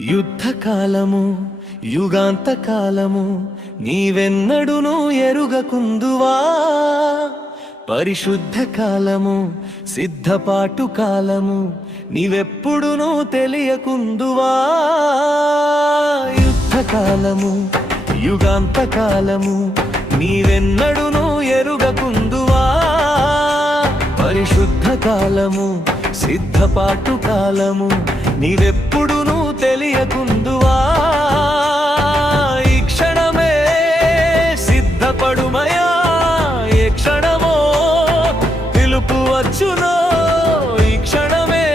యుద్ధకాలము యుగాంతకాలము నీవెన్నడును ఎరుగకుందువా. పరిశుద్ధ కాలము సిద్ధపాటు కాలము నీవెప్పుడునూ తెలియకుందువా. యుద్ధకాలము యుగాంతకాలము నీవెన్నడును ఎరుగకుందువా. పరిశుద్ధ కాలము సిద్ధపాటు కాలము నీవెప్పుడునూ తెలియకుందువా. ఈ క్షణమే సిద్ధపడుమయా, ఏ క్షణమో పిలుపు వచ్చునో. ఈ క్షణమే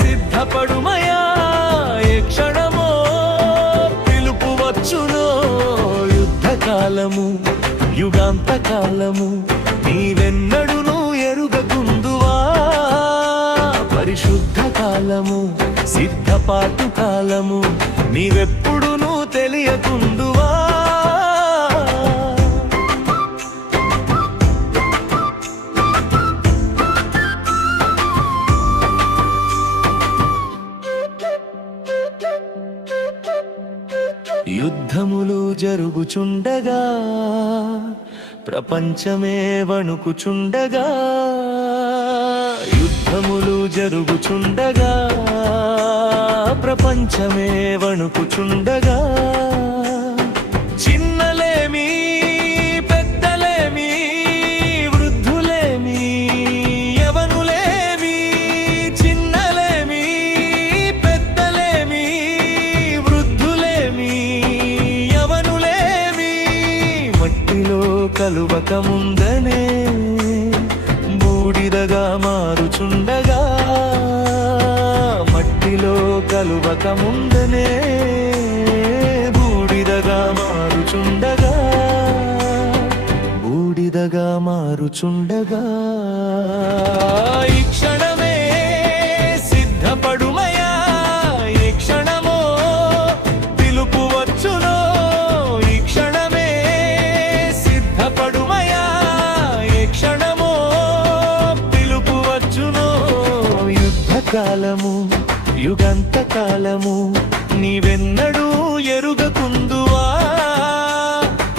సిద్ధపడుమయా, ఏ క్షణమో పిలుపు వచ్చునో. యుద్ధకాలము యుగాంతకాలము నీవెన్నడును ఎరుగకుందువా. పరిశుద్ధ కాలము సిద్ధపాటు కాలము నీవెప్పుడునూ తెలియకుందువా. యుద్ధములు జరుగుచుండగా ప్రపంచమే వణుకుచుండగా. యుద్ధములు జరుగుచుండగా ప్రపంచమే వణుకుచుండగా. చిన్నలేమి పెద్దలేమి వృద్ధులేమి యవనులేమి. చిన్నలేమి పెద్దలేమి వృద్ధులేమి యవనులేమి. మట్టిలో కలువక ముందనే బూడిదగా మారుచుండగా. మట్టిలో కలువక ముందనే బూడిదగా మారుచుండగా. బూడిదగా మారుచుండగా. ఈ క్షణమే సిద్ధపడుమయా, ఈ క్షణమో పిలుపు వచ్చునో. ఈ క్షణమే సిద్ధపడుమయా, ఈ క్షణమో పిలుపు వచ్చునో. యుద్ధకాలము యుగాంతకాలము నీవెన్నడూ ఎరుగకుందువా.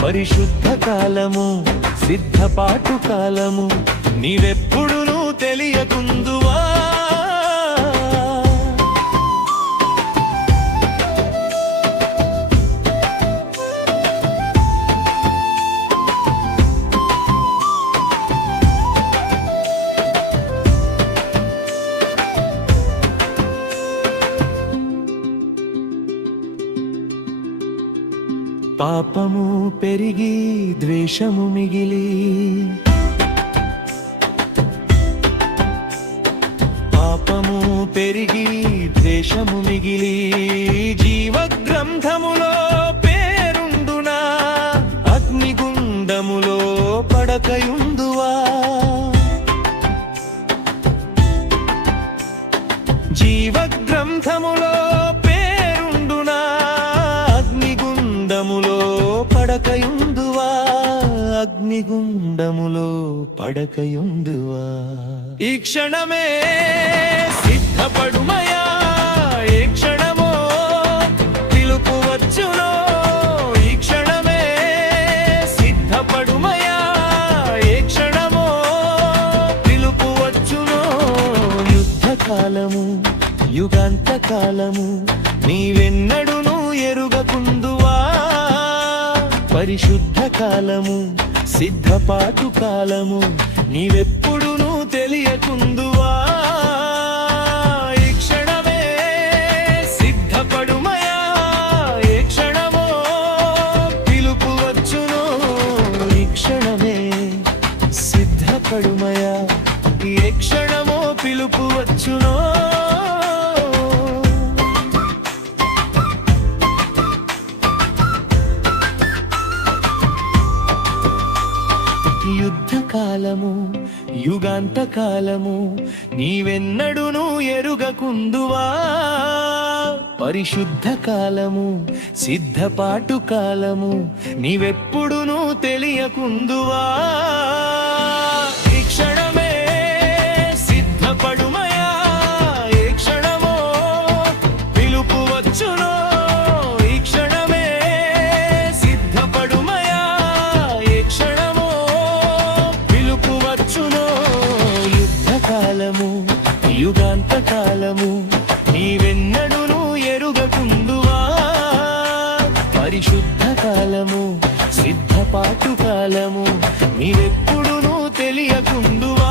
పరిశుద్ధ కాలము సిద్ధపాటు కాలము నీవెప్పుడునూ తెలియకుందువా. పాపము పెరిగి ద్వేషము మిగిలి. పాపము పెరిగి ద్వేషము మిగిలి. జీవగ్రంథములో పేరుండునా, అగ్నిగుండములో పడకయుందువా. జీవగ్రంథములో పేరుండునా, అగ్నిగుండములో పడకయుందువా. అగ్నిగుండములో పడకయుందువా. ఈ క్షణమే సిద్ధపడుమయా, ఏ క్షణమో పిలుపు వచ్చునో. ఈ క్షణమే సిద్ధపడుమయా, ఏ క్షణమో పిలుపు వచ్చునో. యుద్ధకాలము యుగాంతకాలము నీవెన్నడును ఎరుగకుందువా. పరిశుద్ధ కాలము సిద్ధపాటు కాలము నీవెప్పుడునూ తెలియకుందువా. ఈ క్షణమే సిద్ధపడుమయా, ఏ క్షణమో పిలుపు వచ్చునో. ఈ క్షణమే సిద్ధపడుమయా, ఏ క్షణమో పిలుపు వచ్చునో. యుద్ధకాలము యుగాంతకాలము నీవెన్నడును ఎరుగకుందువా. పరిశుద్ధ కాలము సిద్ధపాటు కాలము నీవెప్పుడునూ తెలియకుందువా. ఈ క్షణమే సిద్ధపడుమయా, ఏ క్షణమో పిలుపు వచ్చునో. పరిశుద్ధ కాలము సిద్ధపాటు కాలము నీవెప్పుడునూ తెలియకుందువా